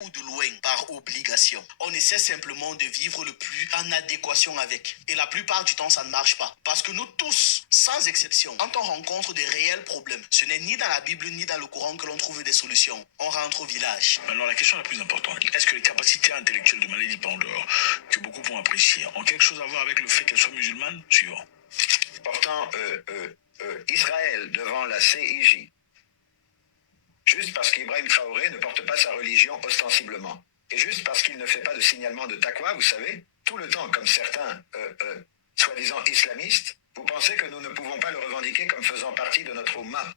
ou de loin par obligation. On essaie simplement de vivre le plus en adéquation avec. Et la plupart du temps, ça ne marche pas. Parce que nous tous, sans exception, quand on rencontre des réels problèmes, ce n'est ni dans la Bible ni dans le Coran que l'on trouve des solutions. On rentre au village. Alors la question la plus importante, est-ce que les capacités intellectuelles de Maledi Pandor, que beaucoup vont apprécier, ont quelque chose à voir avec le fait qu'elle soit musulmane? Suivant. Portant Israël devant la CIJ, juste parce qu'Ibrahim Traoré ne porte pas sa religion ostensiblement, et juste parce qu'il ne fait pas de signalement de taqwa, vous savez, tout le temps, comme certains soi-disant islamistes, vous pensez que nous ne pouvons pas le revendiquer comme faisant partie de notre Ummah.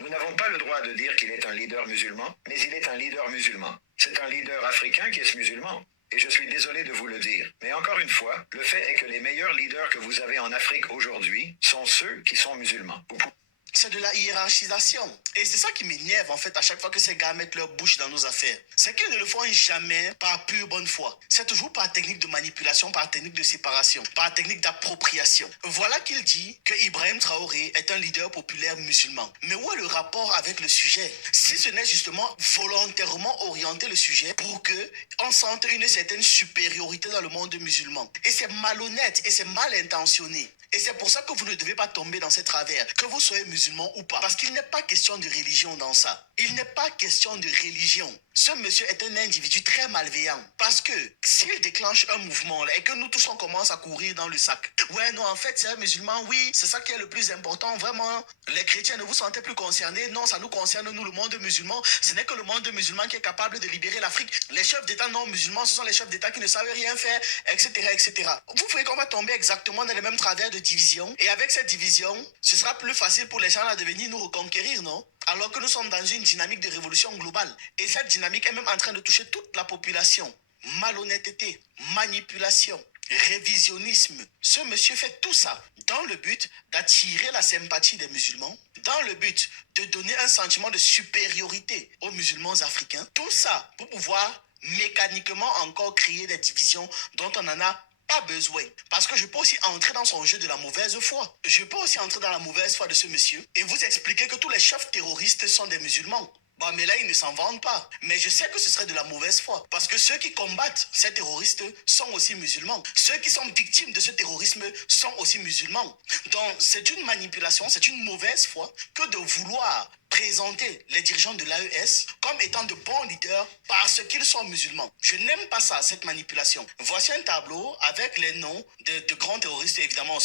Nous n'avons pas le droit de dire qu'il est un leader musulman, mais il est un leader musulman. C'est un leader africain qui est musulman. Et je suis désolé de vous le dire. Mais encore une fois, le fait est que les meilleurs leaders que vous avez en Afrique aujourd'hui sont ceux qui sont musulmans. C'est de la hiérarchisation. Et c'est ça qui m'énerve en fait à chaque fois que ces gars mettent leur bouche dans nos affaires. C'est qu'ils ne le font jamais par pure bonne foi. C'est toujours par technique de manipulation, par technique de séparation, par technique d'appropriation. Voilà qu'il dit que Ibrahim Traoré est un leader populaire musulman. Mais où est le rapport avec le sujet? Si ce n'est justement volontairement orienter le sujet pour que on sente une certaine supériorité dans le monde musulman. Et c'est malhonnête et c'est mal intentionné. Et c'est pour ça que vous ne devez pas tomber dans ces travers, que vous soyez musulman ou pas. Parce qu'il n'est pas question de religion dans ça. Il n'est pas question de religion. Ce monsieur est un individu très malveillant. Parce que s'il déclenche un mouvement là, et que nous tous on commence à courir dans le sac. Ouais, non, en fait, c'est un musulman, oui, c'est ça qui est le plus important. Vraiment, les chrétiens ne vous sentez plus concernés. Non, ça nous concerne, nous, le monde musulman. Ce n'est que le monde musulman qui est capable de libérer l'Afrique. Les chefs d'État non musulmans, ce sont les chefs d'État qui ne savent rien faire, etc., etc. Vous voyez qu'on va tomber exactement dans les mêmes travers de division. Et avec cette division, ce sera plus facile pour les gens là de venir nous reconquérir, non? Alors que nous sommes dans une dynamique de révolution globale. Et cette dynamique est même en train de toucher toute la population. Malhonnêteté, manipulation, révisionnisme. Ce monsieur fait tout ça dans le but d'attirer la sympathie des musulmans, dans le but de donner un sentiment de supériorité aux musulmans africains. Tout ça pour pouvoir mécaniquement encore créer des divisions dont on en a pas besoin. Parce que je peux aussi entrer dans son jeu de la mauvaise foi. Je peux aussi entrer dans la mauvaise foi de ce monsieur et vous expliquer que tous les chefs terroristes sont des musulmans. Bon, mais là, ils ne s'en vendent pas. Mais je sais que ce serait de la mauvaise foi. Parce que ceux qui combattent ces terroristes sont aussi musulmans. Ceux qui sont victimes de ce terrorisme sont aussi musulmans. Donc, c'est une manipulation, c'est une mauvaise foi que de vouloir présenter les dirigeants de l'AES comme étant de bons leaders parce qu'ils sont musulmans. Je n'aime pas ça, cette manipulation. Voici un tableau avec les noms de grands terroristes. Évidemment,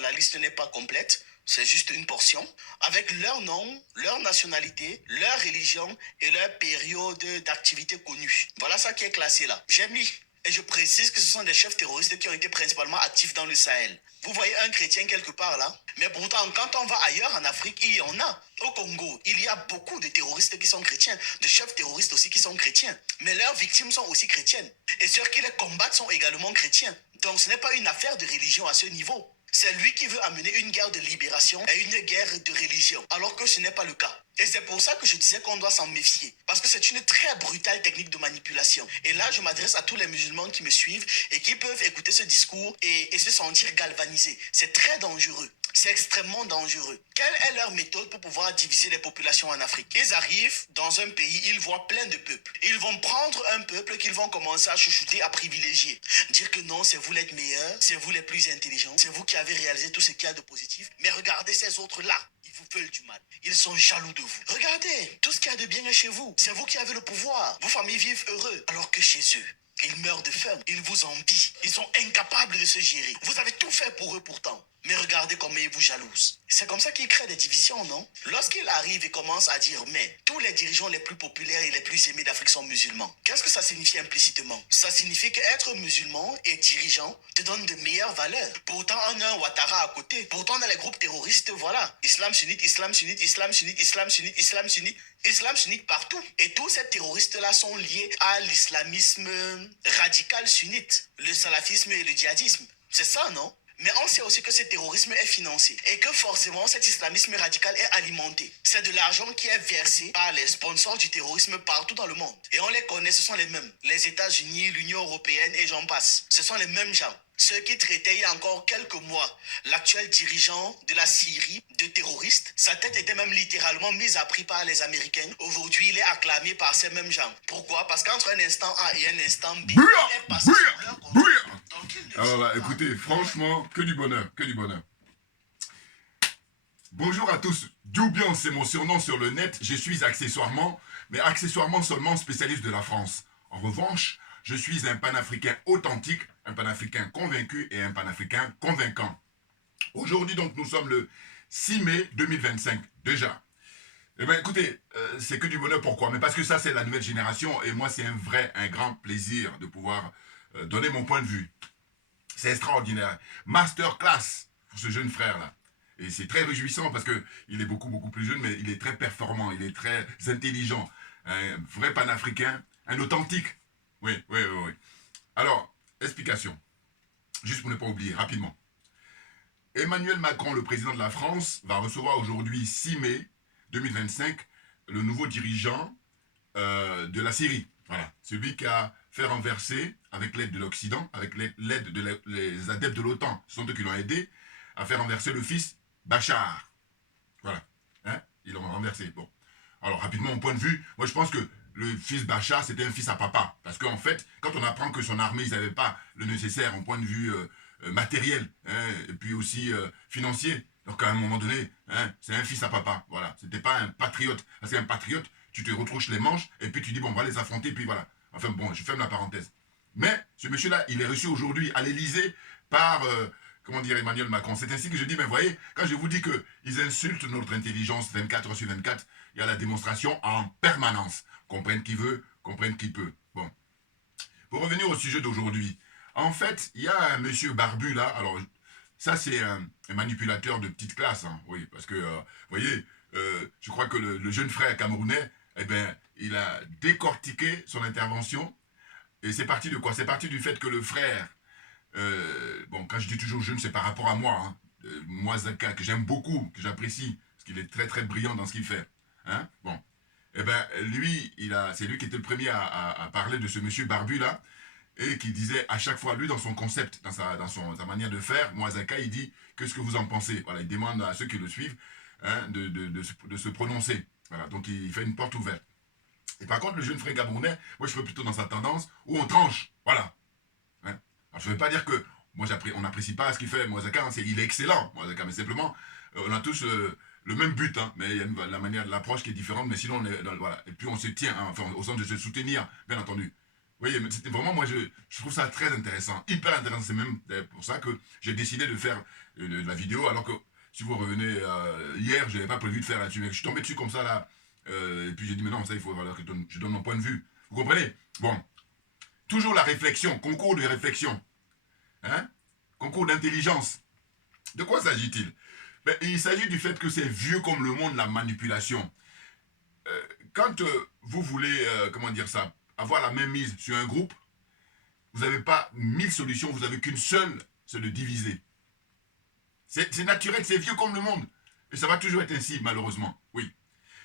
la liste n'est pas complète. C'est juste une portion, avec leur nom, leur nationalité, leur religion et leur période d'activité connue. Voilà ça qui est classé là. J'ai mis, et je précise que ce sont des chefs terroristes qui ont été principalement actifs dans le Sahel. Vous voyez un chrétien quelque part là, mais pourtant quand on va ailleurs en Afrique, il y en a. Au Congo, il y a beaucoup de terroristes qui sont chrétiens, de chefs terroristes aussi qui sont chrétiens. Mais leurs victimes sont aussi chrétiennes. Et ceux qui les combattent sont également chrétiens. Donc ce n'est pas une affaire de religion à ce niveau. C'est lui qui veut amener une guerre de libération et une guerre de religion, alors que ce n'est pas le cas. Et c'est pour ça que je disais qu'on doit s'en méfier, parce que c'est une très brutale technique de manipulation. Et là, je m'adresse à tous les musulmans qui me suivent et qui peuvent écouter ce discours et se sentir galvanisés. C'est très dangereux. C'est extrêmement dangereux. Quelle est leur méthode pour pouvoir diviser les populations en Afrique? Ils arrivent dans un pays, ils voient plein de peuples. Ils vont prendre un peuple qu'ils vont commencer à chouchouter, à privilégier. Dire que non, c'est vous les meilleurs, c'est vous les plus intelligents, c'est vous qui avez réalisé tout ce qu'il y a de positif. Mais regardez ces autres-là. Ils vous veulent du mal. Ils sont jaloux de vous. Regardez, tout ce qu'il y a de bien est chez vous. C'est vous qui avez le pouvoir. Vos familles vivent heureux. Alors que chez eux, ils meurent de faim. Ils vous envient. Ils sont incapables de se gérer. Vous avez tout fait pour eux pourtant. Mais regardez comment ils vous jalousent. C'est comme ça qu'ils créent des divisions, non? Lorsqu'ils arrivent et commencent à dire mais tous les dirigeants les plus populaires et les plus aimés d'Afrique sont musulmans. Qu'est-ce que ça signifie implicitement? Ça signifie qu'être musulman et dirigeant te donne de meilleures valeurs. Pourtant, on a un Ouattara à côté. Pourtant, dans les groupes terroristes, voilà. Islam sunnite, islam sunnite, islam sunnite, islam sunnite, islam sunnite. Islam sunnite partout. Et tous ces terroristes-là sont liés à l'islamisme radical sunnite, le salafisme et le djihadisme. C'est ça, non? Mais on sait aussi que ce terrorisme est financé et que forcément cet islamisme radical est alimenté. C'est de l'argent qui est versé par les sponsors du terrorisme partout dans le monde. Et on les connaît, ce sont les mêmes. Les États-Unis, l'Union européenne et j'en passe. Ce sont les mêmes gens. Ceux qui traitaient il y a encore quelques mois l'actuel dirigeant de la Syrie de terroriste, sa tête était même littéralement mise à prix par les Américains. Aujourd'hui, il est acclamé par ces mêmes gens. Pourquoi? Parce qu'entre un instant A et un instant B, il est passé sur leur compte. Donc, il ne Alors là, faut pas- écoutez, franchement, que du bonheur, que du bonheur. Bonjour à tous, Doubian, c'est mon surnom sur le net. Je suis accessoirement, mais accessoirement seulement spécialiste de la France. En revanche, je suis un panafricain authentique, un panafricain convaincu et un panafricain convaincant. Aujourd'hui, donc, nous sommes le 6 mai 2025, déjà. Eh bien, écoutez, c'est que du bonheur, pourquoi? Mais parce que ça, c'est la nouvelle génération, et moi, c'est un grand plaisir de pouvoir donner mon point de vue. C'est extraordinaire. Masterclass pour ce jeune frère-là. Et c'est très réjouissant parce qu'il est beaucoup plus jeune, mais il est très performant, il est très intelligent. Un vrai panafricain, un authentique. Oui. Alors, explication. Juste pour ne pas oublier, rapidement. Emmanuel Macron, le président de la France, va recevoir aujourd'hui, 6 mai 2025, le nouveau dirigeant de la Syrie. Voilà. Celui qui a fait renverser, avec l'aide de l'Occident, avec l'aide des adeptes de l'OTAN, ce sont eux qui l'ont aidé, à faire renverser le fils Bachar. Voilà. Hein? Ils l'ont renversé. Bon. Alors, rapidement, mon point de vue, moi je pense que le fils Bachar, c'était un fils à papa. Parce qu'en fait, quand on apprend que son armée, ils n'avaient pas le nécessaire en point de vue matériel, hein, et puis aussi financier, donc à un moment donné, hein, c'est un fils à papa. Voilà. C'était pas un patriote. Parce qu'un patriote, tu te retrouches les manches, et puis tu dis, bon, on va les affronter, puis voilà. Enfin bon, je ferme la parenthèse. Mais ce monsieur-là, il est reçu aujourd'hui à l'Élysée par, comment dire, Emmanuel Macron. C'est ainsi que je dis, mais voyez, quand je vous dis qu'ils insultent notre intelligence 24 sur 24, il y a la démonstration en permanence. Comprenne qui veut, comprenne qui peut. Bon. Pour revenir au sujet d'aujourd'hui, en fait, il y a un monsieur barbu là, alors ça c'est un manipulateur de petite classe, hein, oui, parce que, vous voyez, je crois que le jeune frère camerounais, eh bien, il a décortiqué son intervention, et c'est parti de quoi? C'est parti du fait que le frère, bon, quand je dis toujours jeune, c'est par rapport à moi, hein, moi Zaka, que j'aime beaucoup, que j'apprécie, parce qu'il est très brillant dans ce qu'il fait, hein, bon. Eh bien, lui, c'est lui qui était le premier à parler de ce monsieur barbu là, et qui disait à chaque fois, lui dans son concept, dans sa manière de faire, Moazaka, il dit, qu'est-ce que vous en pensez? Voilà, il demande à ceux qui le suivent hein, de se prononcer. Voilà, donc il fait une porte ouverte. Et par contre, le jeune frère gabournais, moi je serais plutôt dans sa tendance où on tranche. Voilà. Hein. Alors je ne veux pas dire que moi on n'apprécie pas ce qu'il fait, Moazaka, hein, il est excellent, Moazaka, mais simplement, on a tous le même but, hein, mais il y a la manière de l'approche qui est différente, mais sinon, voilà. Et puis on se tient, hein, enfin, au sens de se soutenir, bien entendu. Vous voyez, c'était vraiment, moi, je trouve ça très intéressant, hyper intéressant. C'est même pour ça que j'ai décidé de faire de la vidéo, alors que, si vous revenez hier, je n'avais pas prévu de faire là-dessus. Je suis tombé dessus comme ça, là, et puis j'ai dit, mais non, ça, il faut que je donne mon point de vue. Vous comprenez? Bon, toujours la réflexion, concours de réflexion, hein? Concours d'intelligence. De quoi s'agit-il? Ben, il s'agit du fait que c'est vieux comme le monde, la manipulation. Quand vous voulez, comment dire ça, avoir la même mise sur un groupe, vous n'avez pas 1000 solutions, vous n'avez qu'une seule, c'est de diviser. C'est naturel, c'est vieux comme le monde. Et ça va toujours être ainsi, malheureusement. Oui.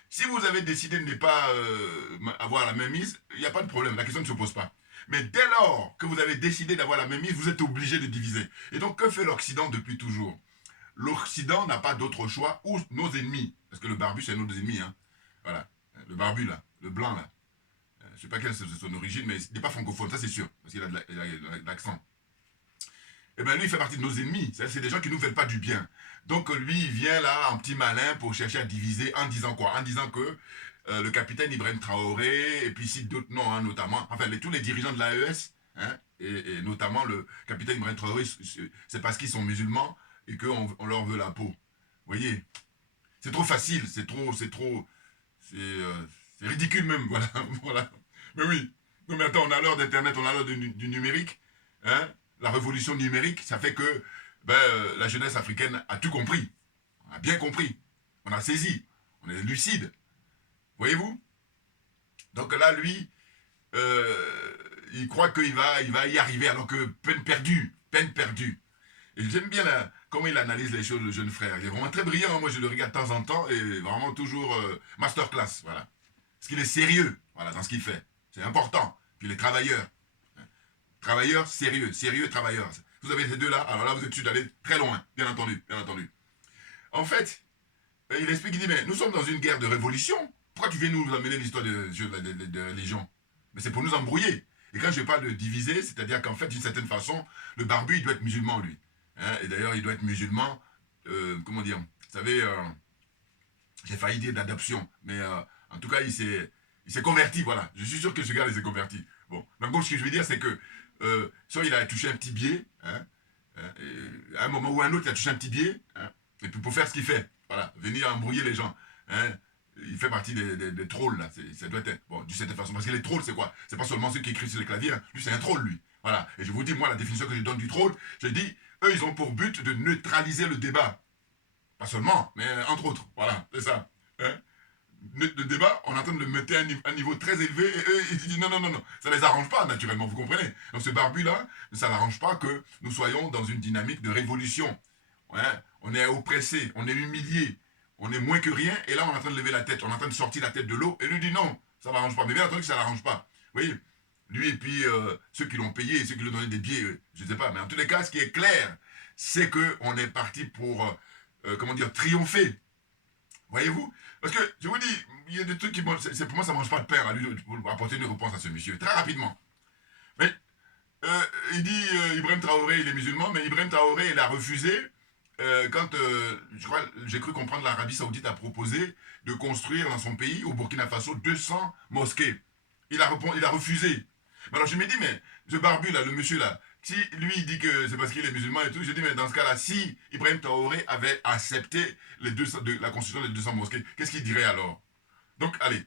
Si vous avez décidé de ne pas avoir la même mise, il n'y a pas de problème, la question ne se pose pas. Mais dès lors que vous avez décidé d'avoir la même mise, vous êtes obligé de diviser. Et donc, que fait l'Occident depuis toujours? L'Occident n'a pas d'autre choix, ou nos ennemis, parce que le barbu, c'est nos ennemis, hein. Voilà, le barbu, là, le blanc, là. Je ne sais pas quelle est son origine, mais il n'est pas francophone, ça c'est sûr, parce qu'il a de l'accent. Eh bien, lui, il fait partie de nos ennemis. C'est des gens qui ne nous veulent pas du bien. Donc, lui, il vient là, en petit malin, pour chercher à diviser, en disant quoi? En disant que le capitaine Ibrahim Traoré, et puis il cite d'autres noms, hein, notamment, enfin, tous les dirigeants de l'AES, hein, et notamment le capitaine Ibrahim Traoré, c'est parce qu'ils sont musulmans et qu'on leur veut la peau. Vous voyez? C'est trop facile, c'est ridicule même, voilà, voilà. Mais oui, non mais attends, on a l'heure d'Internet, on a l'heure du numérique, hein? La révolution numérique, ça fait que la jeunesse africaine a tout compris. On a bien compris. On a saisi. On est lucide. Voyez-vous? Donc là, lui, il croit qu'il va y arriver, alors que peine perdue. Peine perdue. Et j'aime bien comment il analyse les choses, le jeune frère. Il est vraiment très brillant, hein. Moi je le regarde de temps en temps et vraiment toujours masterclass, voilà. Parce qu'il est sérieux, voilà, dans ce qu'il fait. C'est important. Puis il est travailleur. Travailleur, sérieux, sérieux, travailleur. Vous avez ces deux-là, alors là vous êtes sûr d'aller très loin, bien entendu, bien entendu. En fait, il explique, il dit, mais nous sommes dans une guerre de révolution. Pourquoi tu viens nous amener l'histoire de religion? Mais c'est pour nous embrouiller. Et quand je parle de diviser, c'est-à-dire qu'en fait, d'une certaine façon, le barbu, il doit être musulman, lui. Hein, et d'ailleurs, il doit être musulman, comment dire, vous savez, j'ai failli dire d'adoption, mais en tout cas, il s'est converti, voilà. Je suis sûr que ce gars, il s'est converti. Bon, donc ce que je veux dire, c'est que soit il a touché un petit biais, hein, à un moment ou à un autre, il a touché un petit biais, hein, et puis pour faire ce qu'il fait, voilà, venir embrouiller les gens, hein, il fait partie des trolls, là, ça doit être, bon, d'une certaine façon, parce que les trolls, c'est quoi? C'est pas seulement ceux qui écrivent sur les claviers, hein. Lui, c'est un troll, lui, voilà, et je vous dis, moi, la définition que je donne du troll, je dis, eux, ils ont pour but de neutraliser le débat, pas seulement, mais entre autres, voilà, c'est ça, hein. Le débat, on est en train de le mettre à un niveau très élevé, et eux, ils disent non, non, non, non, ça les arrange pas, naturellement, vous comprenez? Donc ce barbu-là, ça n'arrange pas que nous soyons dans une dynamique de révolution. Ouais, on est oppressé, on est humilié, on est moins que rien, et là on est en train de lever la tête, on est en train de sortir la tête de l'eau, et lui dit non, ça m'arrange pas. Mais bien entendu que ça l'arrange pas. Vous voyez, lui et puis ceux qui l'ont payé, ceux qui lui ont donné des billets, je ne sais pas, mais en tous les cas, ce qui est clair, c'est qu'on est parti pour, comment dire, triompher. Voyez-vous? Parce que, je vous dis, il y a des trucs qui... pour moi, ça ne mange pas de pain, à lui, pour apporter une réponse à ce monsieur, très rapidement. Mais, il dit, Ibrahim Traoré, il est musulman, mais Ibrahim Traoré, il a refusé, quand, j'ai cru comprendre, l'Arabie Saoudite a proposé de construire dans son pays, au Burkina Faso, 200 mosquées. Il a refusé. Mais alors, je me dis, mais, ce barbu, là, le monsieur, là, si lui il dit que c'est parce qu'il est musulman et tout, je dis mais dans ce cas-là, si Ibrahim Traoré avait accepté la construction des 200 mosquées, qu'est-ce qu'il dirait alors? Donc allez,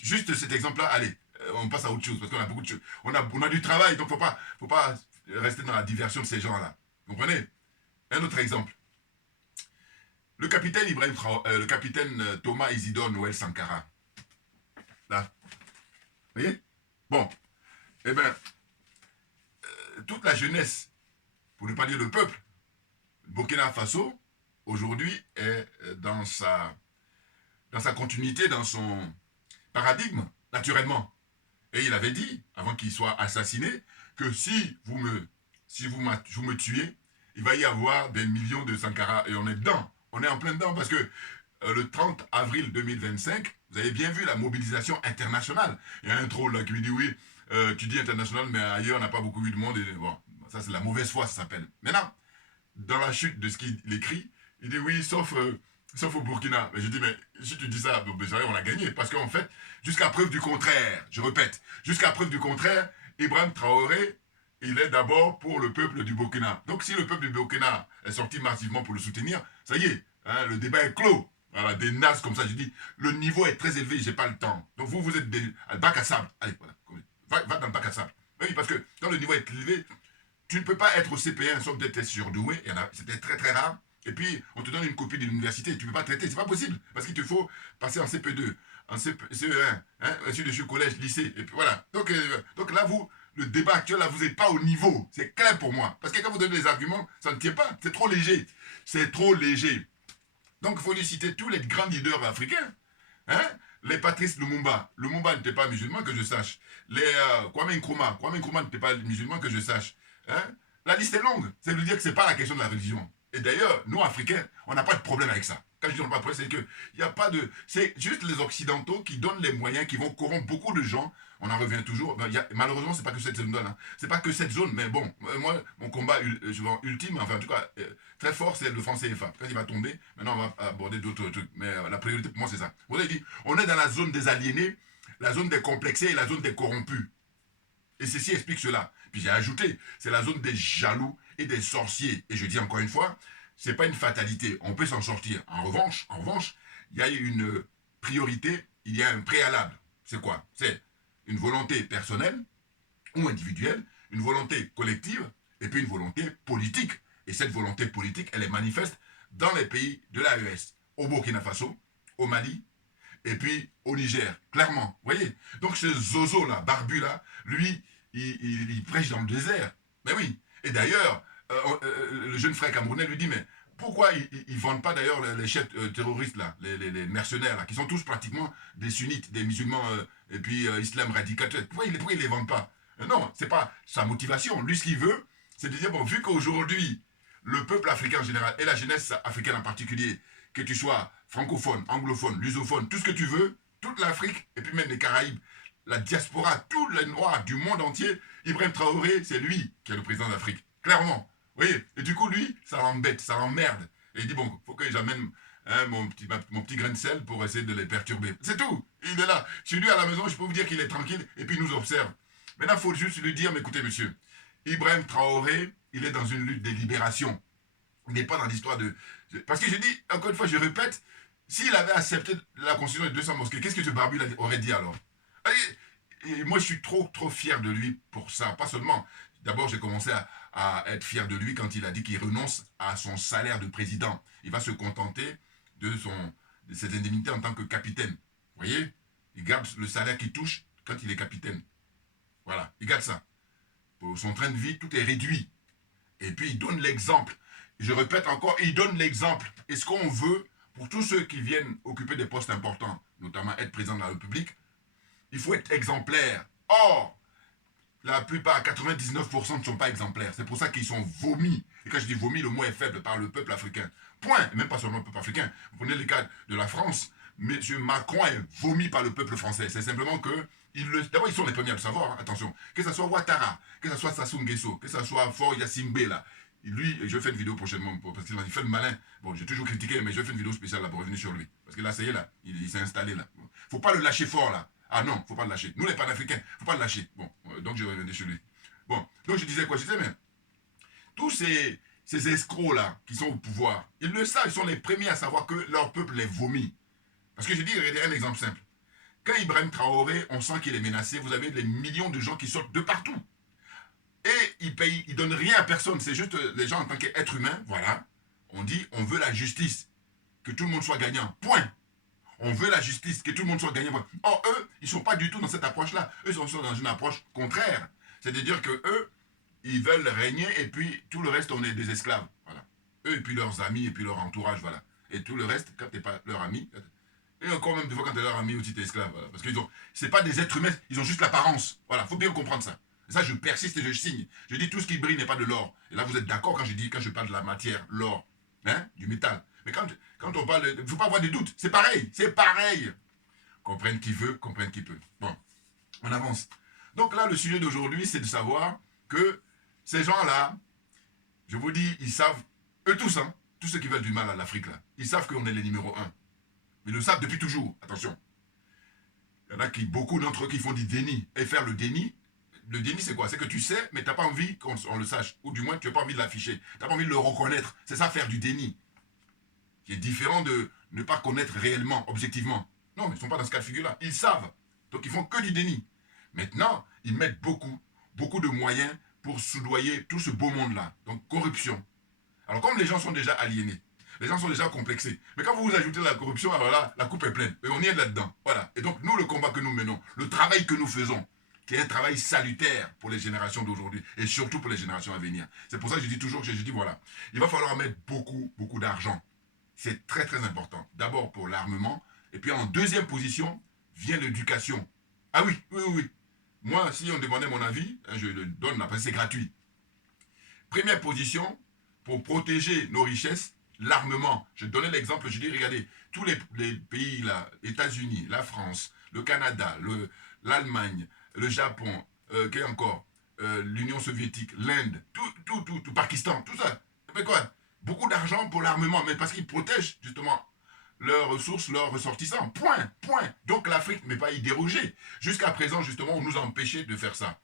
juste cet exemple-là, allez, on passe à autre chose parce qu'on a beaucoup de choses. On a du travail, donc faut pas rester dans la diversion de ces gens-là. Vous comprenez? Un autre exemple. Le capitaine le capitaine Thomas Isidore Noël Sankara. Là. Vous voyez? Bon. Eh bien, toute la jeunesse, pour ne pas dire le peuple, Burkina Faso, aujourd'hui, est dans sa continuité, dans son paradigme, naturellement. Et il avait dit, avant qu'il soit assassiné, que si vous me tuez, il va y avoir des millions de Sankara. Et on est dedans, on est en plein dedans, parce que le 30 avril 2025, vous avez bien vu la mobilisation internationale. Il y a un troll là qui lui dit oui, tu dis international, mais ailleurs, on n'a pas beaucoup vu de monde. Et, bon, ça, c'est la mauvaise foi, ça s'appelle. Maintenant, dans la chute de ce qu'il écrit, il dit oui, sauf au Burkina. Mais je dis, mais si tu dis ça, on a gagné. Parce qu'en fait, jusqu'à preuve du contraire, je répète, jusqu'à preuve du contraire, Ibrahim Traoré, il est d'abord pour le peuple du Burkina. Donc, si le peuple du Burkina est sorti massivement pour le soutenir, ça y est, hein, le débat est clos. Voilà, des nazes comme ça, je dis, le niveau est très élevé, j'ai pas le temps. Donc, vous êtes des bac à sable. Allez, voilà. Va dans le bac à sable. Oui, parce que quand le niveau est élevé, tu ne peux pas être au CP1 sauf d'être surdoué. C'était très très rare. Et puis, on te donne une copie de l'université. Tu ne peux pas traiter. C'est pas possible. Parce qu'il te faut passer en CP2, en CE1, hein, ainsi de suite, collège, lycée. Et puis voilà. Donc là, le débat actuel, là, vous n'êtes pas au niveau. C'est clair pour moi. Parce que quand vous donnez des arguments, ça ne tient pas. C'est trop léger. C'est trop léger. Donc, il faut citer tous les grands leaders africains. Hein? Les Patrice Lumumba. Lumumba n'était pas musulman, que je sache. Les Kwame Nkrumah. Kwame Nkrumah n'était pas musulman, que je sache. Hein? La liste est longue. Ça veut dire que ce n'est pas la question de la religion. Et d'ailleurs, nous, Africains, on n'a pas de problème avec ça. Quand je dis on n'a pas de problème, c'est qu'il n'y a pas de... C'est juste les Occidentaux qui donnent les moyens, qui vont corrompre beaucoup de gens. On en revient toujours. Malheureusement, c'est pas que cette zone-là. Hein. C'est pas que cette zone, mais bon, moi, mon combat ultime, enfin en tout cas, très fort, c'est le franc CFA. Quand il va tomber, maintenant on va aborder d'autres trucs. Mais la priorité pour moi, c'est ça. Vous avez dit, on est dans la zone des aliénés, la zone des complexés et la zone des corrompus. Et ceci explique cela. Puis j'ai ajouté, c'est la zone des jaloux et des sorciers. Et je dis encore une fois, c'est pas une fatalité. On peut s'en sortir. En revanche, il y a une priorité, il y a un préalable. C'est quoi? C'est une volonté personnelle ou individuelle, une volonté collective et puis une volonté politique. Et cette volonté politique, elle est manifeste dans les pays de l'AES, au Burkina Faso, au Mali et puis au Niger, clairement. Vous voyez? Donc ce zozo là, barbu là, lui, il prêche dans le désert. Mais oui. Et d'ailleurs, le jeune frère camerounais lui dit, mais pourquoi ils ne vendent pas d'ailleurs les chefs terroristes, là, les mercenaires, là, qui sont tous pratiquement des sunnites, des musulmans, et puis islam radical. Pourquoi ils ne les vendent pas? Non, c'est pas sa motivation. Lui, ce qu'il veut, c'est de dire, bon, vu qu'aujourd'hui, le peuple africain en général, et la jeunesse africaine en particulier, que tu sois francophone, anglophone, lusophone, tout ce que tu veux, toute l'Afrique, et puis même les Caraïbes, la diaspora, tous les Noirs du monde entier, Ibrahim Traoré, c'est lui qui est le président d'Afrique. Clairement. Vous voyez? Et du coup, lui, ça l'embête, ça l'emmerde. Et il dit, bon, faut que j'amène mon petit grain de sel pour essayer de les perturber. C'est tout. Il est là. Chez lui à la maison, je peux vous dire qu'il est tranquille et puis il nous observe. Maintenant, il faut juste lui dire, mais écoutez, monsieur, Ibrahim Traoré, il est dans une lutte de libération. Il n'est pas dans l'histoire de... Parce que je dis, encore une fois, je répète, s'il avait accepté la constitution de 200 mosquées, qu'est-ce que ce barbu aurait dit alors? Et moi, je suis trop fier de lui pour ça. Pas seulement. D'abord, j'ai commencé à être fier de lui quand il a dit qu'il renonce à son salaire de président. Il va se contenter de ses indemnités en tant que capitaine. Vous voyez? Il garde le salaire qu'il touche quand il est capitaine. Voilà, il garde ça. Pour son train de vie, tout est réduit. Et puis, il donne l'exemple. Je répète encore, il donne l'exemple. Et ce qu'on veut, pour tous ceux qui viennent occuper des postes importants, notamment être président de la République, il faut être exemplaire. Or, la plupart, 99% ne sont pas exemplaires. C'est pour ça qu'ils sont vomis. Et quand je dis vomis, le mot est faible par le peuple africain. Point. Et même pas seulement le peuple africain. Vous prenez le cas de la France. M. Macron est vomi par le peuple français. C'est simplement que... D'abord, ils sont les premiers à le savoir. Hein, attention. Que ce soit Ouattara, que ce soit Sassou Nguesso, que ce soit Faure Yassimbe, là. Lui, je vais faire une vidéo prochainement, parce qu'il fait le malin. Bon, j'ai toujours critiqué, mais je vais faire une vidéo spéciale là pour revenir sur lui. Parce que là, ça y est, là, il s'est installé là. Faut pas le lâcher fort là. Ah non, faut pas le lâcher. Nous, les panafricains, faut pas le lâcher. Bon, donc je vais revenir sur lui. Bon, donc je disais quoi? Je disais, mais tous ces escrocs là, qui sont au pouvoir, ils le savent, ils sont les premiers à savoir que leur peuple les vomit. Parce que je dis, regardez un exemple simple. Quand Ibrahim Traoré, on sent qu'il est menacé, vous avez des millions de gens qui sortent de partout. Et ils donnent rien à personne. C'est juste les gens en tant qu'êtres humains, voilà. On dit, on veut la justice. Que tout le monde soit gagnant. Point. On veut la justice, que tout le monde soit gagnant. Or, eux, ils ne sont pas du tout dans cette approche-là. Eux, ils sont dans une approche contraire. C'est-à-dire que eux, ils veulent régner et puis tout le reste, on est des esclaves. Voilà. Eux et puis leurs amis et puis leur entourage, voilà. Et tout le reste, quand tu n'es pas leur ami, et encore même des fois quand tu es leur ami aussi, tu es esclave. Voilà. Parce que c'est pas des êtres humains, ils ont juste l'apparence. Voilà, il faut bien comprendre ça. Et ça, je persiste et je signe. Je dis tout ce qui brille n'est pas de l'or. Et là, vous êtes d'accord quand je parle de la matière, l'or, hein, du métal. Mais quand on parle, il ne faut pas avoir de doute. C'est pareil, c'est pareil. Comprenne qui veut, comprenne qui peut. Bon, on avance. Donc là, le sujet d'aujourd'hui, c'est de savoir que ces gens-là, je vous dis, ils savent, eux tous, hein, tous ceux qui veulent du mal à l'Afrique, là, ils savent qu'on est les numéros 1. Ils le savent depuis toujours, attention. Il y en a beaucoup d'entre eux qui font du déni. Et faire le déni, c'est quoi? C'est que tu sais, mais tu n'as pas envie qu'on le sache. Ou du moins, tu n'as pas envie de l'afficher. Tu n'as pas envie de le reconnaître. C'est ça, faire du déni. Qui est différent de ne pas connaître réellement, objectivement. Non, ils ne sont pas dans ce cas de figure-là. Ils savent. Donc, ils font que du déni. Maintenant, ils mettent beaucoup de moyens pour soudoyer tout ce beau monde-là. Donc, corruption. Alors, comme les gens sont déjà aliénés, les gens sont déjà complexés. Mais quand vous ajoutez la corruption, alors là, la coupe est pleine. Et on y est là-dedans. Voilà. Et donc, nous, le combat que nous menons, le travail que nous faisons, qui est un travail salutaire pour les générations d'aujourd'hui et surtout pour les générations à venir. C'est pour ça que je dis toujours, je dis voilà, il va falloir mettre beaucoup d'argent. C'est très très important. D'abord pour l'armement, et puis en deuxième position vient l'éducation. Ah oui. Moi, si on demandait mon avis, je le donne là, parce que c'est gratuit. Première position, pour protéger nos richesses, l'armement. Je donnais l'exemple, je dis, regardez, tous les pays là, États-Unis, la France, le Canada, l'Allemagne, le Japon, qu'est encore l'Union soviétique, l'Inde, tout, Pakistan, tout ça. Mais quoi? Beaucoup d'argent pour l'armement, mais parce qu'ils protègent justement leurs ressources, leurs ressortissants. Point. Donc l'Afrique n'est pas y déroger. Jusqu'à présent, justement, on nous a empêchés de faire ça.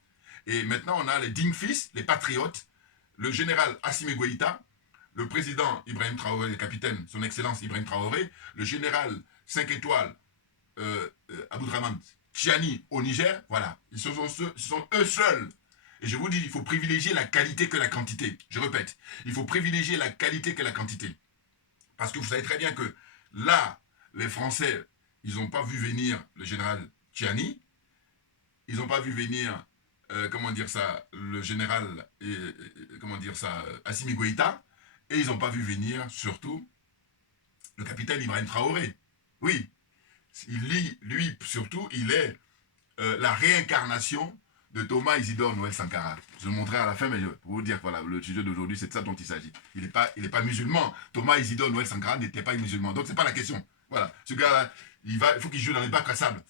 Et maintenant, on a les dignes fils, les patriotes, le général Assimi Goïta, le président Ibrahim Traoré, le capitaine, son excellence Ibrahim Traoré, le général 5 étoiles Aboudraman Tchiani au Niger, voilà. Ce sont eux seuls. Et je vous dis, il faut privilégier la qualité que la quantité. Je répète, il faut privilégier la qualité que la quantité. Parce que vous savez très bien que là, les Français, ils n'ont pas vu venir le général Tchiani, ils n'ont pas vu venir comment dire ça, le général, comment dire ça, Assimi Goïta, et ils n'ont pas vu venir, surtout, le capitaine Ibrahim Traoré. Oui, lui, surtout, il est la réincarnation de Thomas Isidore Noël Sankara. Je le montrerai à la fin, mais pour vous dire, voilà, le sujet d'aujourd'hui, c'est de ça dont il s'agit. Il n'est pas musulman. Thomas Isidore Noël Sankara n'était pas musulman. Donc, c'est pas la question. Voilà. Ce gars-là, il faut qu'il joue dans les bacs à sable.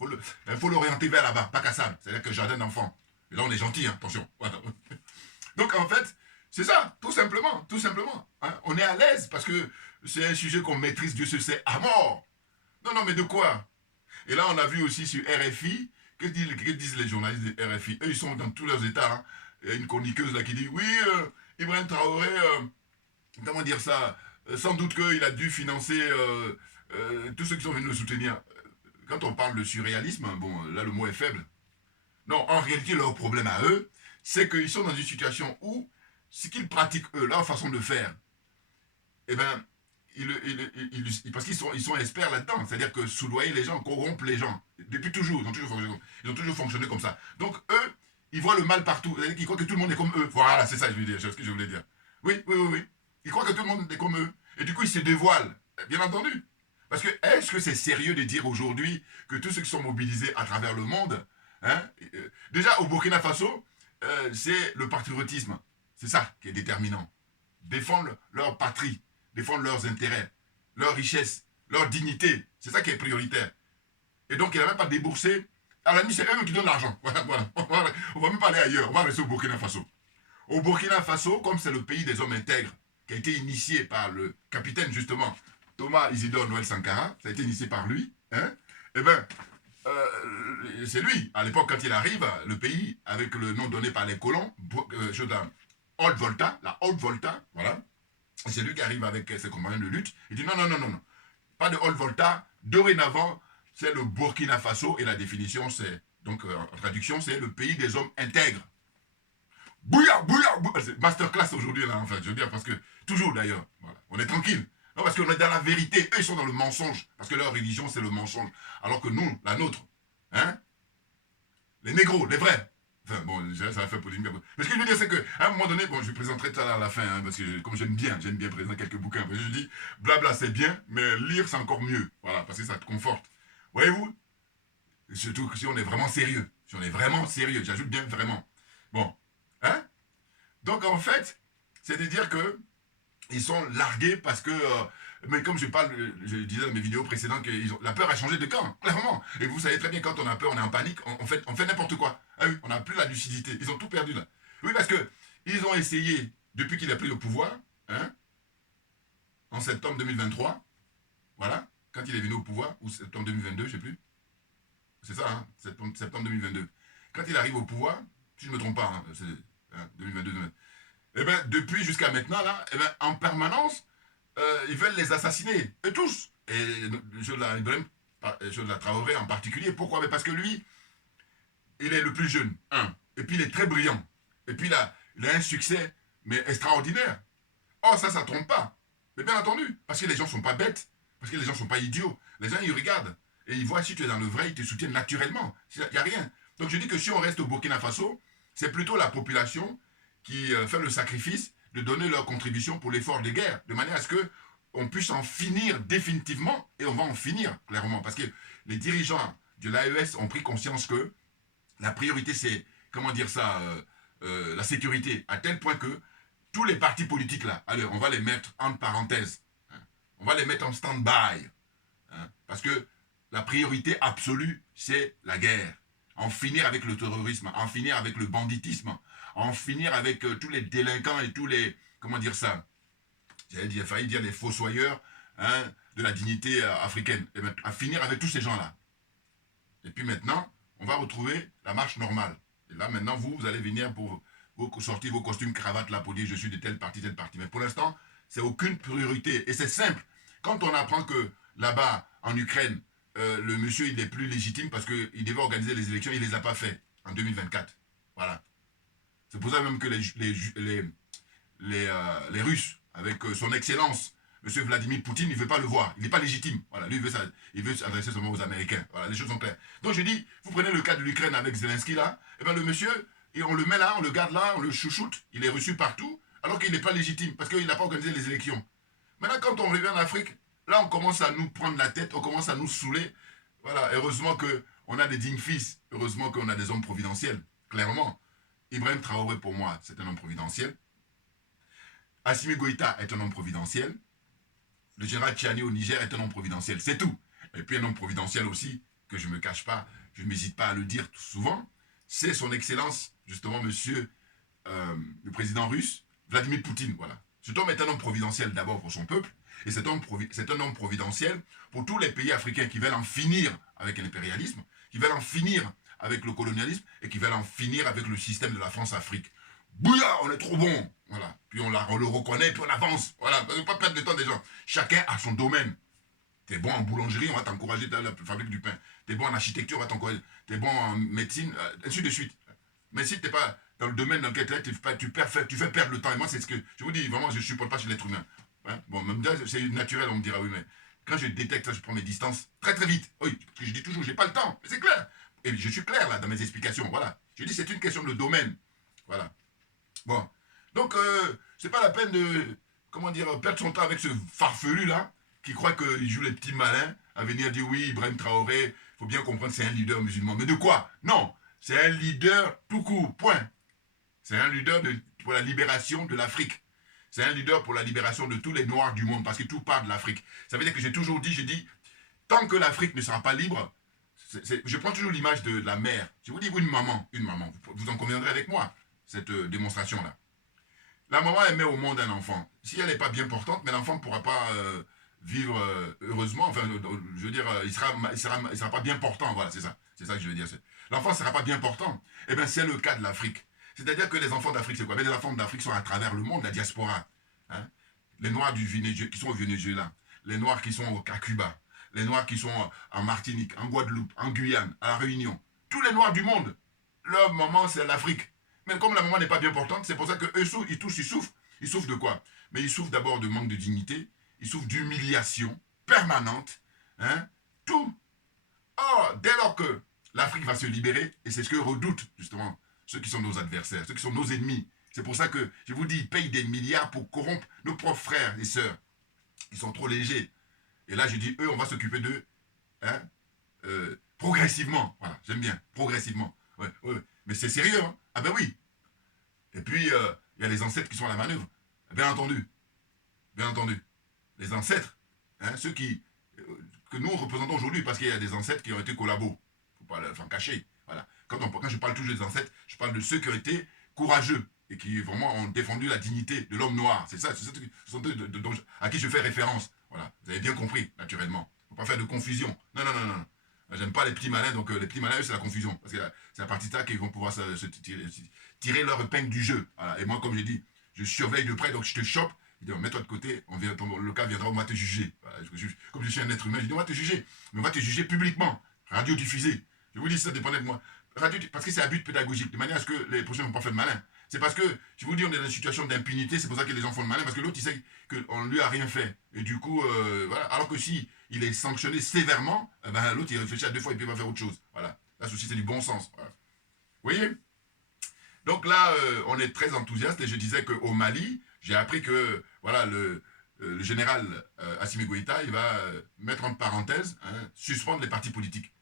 Il faut l'orienter vers là-bas, bac à sable. C'est-à-dire que jardin d'enfants. Et là, on est gentil, hein, attention. Voilà. Donc, en fait, c'est ça, tout simplement. Tout simplement. Hein. On est à l'aise parce que c'est un sujet qu'on maîtrise, Dieu se sait, à mort. Non, non, mais de quoi? Et là, on a vu aussi sur RFI, que disent les journalistes de RFI? Eux, ils sont dans tous leurs états. Hein. Il y a une chroniqueuse là qui dit, oui, Ibrahim Traoré, comment dire ça, sans doute qu'il a dû financer tous ceux qui sont venus le soutenir. Quand on parle de surréalisme, bon, là, le mot est faible. Non, en réalité, leur problème à eux, c'est qu'ils sont dans une situation où ce qu'ils pratiquent, eux, leur façon de faire, eh bien, parce qu'ils sont experts là-dedans. C'est-à-dire que soudoyer les gens, corrompre les gens. Depuis toujours, ils ont toujours fonctionné comme ça. Donc, eux, ils voient le mal partout. C'est-à-dire qu'ils croient que tout le monde est comme eux. Voilà, c'est ça c'est ce que je voulais dire. Oui, oui, oui, oui. Ils croient que tout le monde est comme eux. Et du coup, ils se dévoilent. Bien entendu. Parce que, est-ce que c'est sérieux de dire aujourd'hui que tous ceux qui sont mobilisés à travers le monde, hein, déjà au Burkina Faso, c'est le patriotisme. C'est ça qui est déterminant. Défendre leur patrie. Défendre leurs intérêts, leur richesse, leur dignité. C'est ça qui est prioritaire. Et donc, il n'a même pas déboursé. À la limite, c'est eux qui donnent l'argent. Voilà. On va même pas aller ailleurs. On va rester au Burkina Faso. Au Burkina Faso, comme c'est le pays des hommes intègres, qui a été initié par le capitaine, justement, Thomas Isidore Noël Sankara, ça a été initié par lui, hein, eh bien, c'est lui. À l'époque, quand il arrive, le pays, avec le nom donné par les colons, Haute Volta, la Haute Volta, voilà. C'est lui qui arrive avec ses compagnons de lutte. Il dit non, non, non, non, non. Pas de Haute Volta. Dorénavant, c'est le Burkina Faso. Et la définition, c'est, donc en traduction, c'est le pays des hommes intègres. Bouya, bouya, bouya. C'est masterclass aujourd'hui, là, en fait. Je veux dire, parce que, toujours d'ailleurs, voilà, on est tranquille. Non, parce qu'on est dans la vérité. Eux, ils sont dans le mensonge. Parce que leur religion, c'est le mensonge. Alors que nous, la nôtre, hein, les négros, les vrais, enfin, bon, ça va faire polémique. Mais ce que je veux dire, c'est qu'à un moment donné, bon, je présenterai ça à la fin, hein, parce que comme j'aime bien présenter quelques bouquins. Parce que je dis, blabla, c'est bien, mais lire, c'est encore mieux. Voilà, parce que ça te conforte. Voyez-vous? Surtout si on est vraiment sérieux. Si on est vraiment sérieux, j'ajoute bien vraiment. Bon, hein? Donc, en fait, c'est de dire que ils sont largués parce que... mais comme je disais dans mes vidéos précédentes que la peur a changé de camp, clairement. Et vous savez très bien, quand on a peur, on est en panique, on fait n'importe quoi. Ah oui, on n'a plus la lucidité. Ils ont tout perdu là. Oui, parce que ils ont essayé, depuis qu'il a pris le pouvoir, hein, en septembre 2023, voilà, quand il est venu au pouvoir, ou septembre 2022, je ne sais plus. C'est ça, hein, septembre 2022. Quand il arrive au pouvoir, si je ne me trompe pas, hein, c'est 2022, 2022. Eh bien, depuis jusqu'à maintenant, là, eh ben, en permanence, ils veulent les assassiner, eux tous. Et Jodla Traoré en particulier. Pourquoi? Mais parce que lui, il est le plus jeune, et puis il est très brillant. Et puis il a un succès, mais extraordinaire. Oh, ça ne trompe pas. Mais bien entendu, parce que les gens ne sont pas bêtes, parce que les gens ne sont pas idiots. Les gens, ils regardent, et ils voient si tu es dans le vrai, ils te soutiennent naturellement. Il n'y a rien. Donc je dis que si on reste au Burkina Faso, c'est plutôt la population qui fait le sacrifice de donner leur contribution pour l'effort de guerre, de manière à ce qu'on puisse en finir définitivement, et on va en finir, clairement, parce que les dirigeants de l'AES ont pris conscience que la priorité, c'est, comment dire ça, la sécurité, à tel point que tous les partis politiques, là, allez, on va les mettre en parenthèse, hein, on va les mettre en stand-by, hein, parce que la priorité absolue, c'est la guerre. En finir avec le terrorisme, en finir avec le banditisme, en finir avec tous les délinquants et tous les, comment dire ça, j'avais failli dire les fossoyeurs, hein, de la dignité africaine, et bien, à finir avec tous ces gens-là. Et puis maintenant, on va retrouver la marche normale. Et là, maintenant, vous allez venir pour sortir vos costumes, cravates, là, pour dire je suis de telle partie. Mais pour l'instant, c'est aucune priorité. Et c'est simple. Quand on apprend que là-bas, en Ukraine, le monsieur, il est plus légitime parce qu'il devait organiser les élections, il ne les a pas fait en 2024. Voilà. C'est pour ça même que les Russes, avec son excellence, M. Vladimir Poutine, il ne veut pas le voir. Il n'est pas légitime. Voilà, lui, il veut s'adresser seulement aux Américains. Voilà, les choses sont claires. Donc je dis, vous prenez le cas de l'Ukraine avec Zelensky là, et bien le monsieur, et on le met là, on le garde là, on le chouchoute, il est reçu partout, alors qu'il n'est pas légitime, parce qu'il n'a pas organisé les élections. Maintenant, quand on revient en Afrique, là, on commence à nous prendre la tête, on commence à nous saouler. Voilà, heureusement qu'on a des dignes fils, heureusement qu'on a des hommes providentiels, clairement. Ibrahim Traoré, pour moi, c'est un homme providentiel. Assimi Goïta est un homme providentiel. Le général Tchiani au Niger est un homme providentiel, c'est tout. Et puis un homme providentiel aussi, que je ne me cache pas, je n'hésite pas à le dire souvent, c'est son excellence, justement, monsieur le président russe, Vladimir Poutine, voilà. Cet homme est un homme providentiel d'abord pour son peuple, et c'est un homme providentiel pour tous les pays africains qui veulent en finir avec l'impérialisme, qui veulent en finir avec le colonialisme, et qui veulent en finir avec le système de la France-Afrique. Bouya, on est trop bon, voilà. Puis on le reconnaît, puis on avance, voilà. On ne pas perdre le temps des gens. Chacun a son domaine. T'es bon en boulangerie, on va t'encourager dans la fabrique du pain. T'es bon en architecture, on va t'encourager. T'es bon en médecine, ainsi de suite. Mais si t'es pas dans le domaine dans lequel tu fais perdre le temps. Et moi, c'est ce que je vous dis, vraiment, je ne supporte pas chez l'être humain. Hein? Bon, même c'est naturel, on me dira, oui, mais quand je détecte ça, je prends mes distances très très vite. Oui, parce que je dis toujours, j'ai pas le temps. Mais c'est clair. Et je suis clair là dans mes explications. Voilà. Je dis, c'est une question de domaine. Voilà. Bon. Donc, c'est pas la peine de, comment dire, perdre son temps avec ce farfelu là, qui croit qu'il joue les petits malins, à venir dire, oui, Ibrahim Traoré, il faut bien comprendre, c'est un leader musulman. Mais de quoi? Non. C'est un leader tout court, point. C'est un leader pour la libération de l'Afrique. C'est un leader pour la libération de tous les Noirs du monde, parce que tout part de l'Afrique. Ça veut dire que j'ai toujours dit, tant que l'Afrique ne sera pas libre, je prends toujours l'image de la mère. Je vous dis, une maman, vous en conviendrez avec moi, cette démonstration-là. La maman, elle met au monde un enfant. Si elle n'est pas bien portante, mais l'enfant ne pourra pas vivre heureusement, enfin, je veux dire, il sera pas bien portant, voilà, c'est ça que je veux dire. L'enfant ne sera pas bien portant. Eh bien, c'est le cas de l'Afrique. C'est-à-dire que les enfants d'Afrique, c'est quoi? Mais les enfants d'Afrique sont à travers le monde, la diaspora. Hein? Les Noirs qui sont au Venezuela, les Noirs qui sont à Cuba, les Noirs qui sont en Martinique, en Guadeloupe, en Guyane, à La Réunion. Tous les Noirs du monde, leur maman, c'est l'Afrique. Mais comme la maman n'est pas bien portante, c'est pour ça qu'eux, ils souffrent. Ils souffrent de quoi? Mais ils souffrent d'abord de manque de dignité, ils souffrent d'humiliation permanente. Hein? Tout. Or, dès lors que l'Afrique va se libérer, et c'est ce que redoutent, justement, ceux qui sont nos adversaires, ceux qui sont nos ennemis. C'est pour ça que, je vous dis, ils payent des milliards pour corrompre nos propres frères et sœurs. Ils sont trop légers. Et là, je dis, eux, on va s'occuper d'eux, hein, progressivement. Voilà, j'aime bien, progressivement. Ouais. Mais c'est sérieux, hein? Ah ben oui. Et puis, il y a les ancêtres qui sont à la manœuvre. Bien entendu. Les ancêtres, hein, ceux que nous représentons aujourd'hui, parce qu'il y a des ancêtres qui ont été collabos. Il ne faut pas le cacher. Voilà. Quand je parle toujours des ancêtres, je parle de ceux qui ont été courageux et qui vraiment ont défendu la dignité de l'homme noir. C'est ça, ce sont eux à qui je fais référence. Voilà. Vous avez bien compris, naturellement. Il ne faut pas faire de confusion. Non. J'aime pas les petits malins, donc les petits malins, eux, c'est la confusion. Parce que c'est à partir de ça qu'ils vont pouvoir tirer leur épingle du jeu. Voilà. Et moi, comme j'ai dit, je surveille de près, donc je te chope. Je dis, mets-toi de côté, le cas viendra, on va te juger. Voilà. Comme je suis un être humain, je dis, on va te juger. Mais on va te juger publiquement, radiodiffusé. Je vous dis, ça dépendait de moi. Parce que c'est un but pédagogique, de manière à ce que les prochains ne vont pas faire de malin. C'est parce que, je vous dis, on est dans une situation d'impunité, c'est pour ça que les gens font de malin, parce que l'autre, il sait qu'on ne lui a rien fait. Et du coup, voilà. Alors que si il est sanctionné sévèrement, ben, l'autre, il réfléchit à deux fois et puis il va faire autre chose. Voilà. Là, ceci, c'est du bon sens. Voilà. Vous voyez? Donc là, on est très enthousiaste, et je disais qu'au Mali, j'ai appris que, voilà, le général Assimi Goïta, il va mettre en parenthèse, hein, suspendre les partis politiques.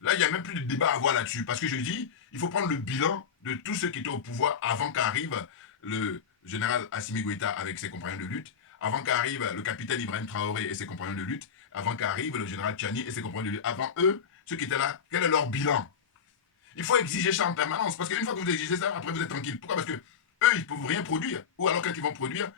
Là, il n'y a même plus de débat à avoir là-dessus. Parce que je dis, il faut prendre le bilan de tous ceux qui étaient au pouvoir avant qu'arrive le général Assimi Goïta avec ses compagnons de lutte, avant qu'arrive le capitaine Ibrahim Traoré et ses compagnons de lutte, avant qu'arrive le général Tchiani et ses compagnons de lutte. Avant eux, ceux qui étaient là, quel est leur bilan? Il faut exiger ça en permanence. Parce qu'une fois que vous exigez ça, après vous êtes tranquille. Pourquoi? Parce que eux, ils ne peuvent rien produire. Ou alors quand ils vont produire,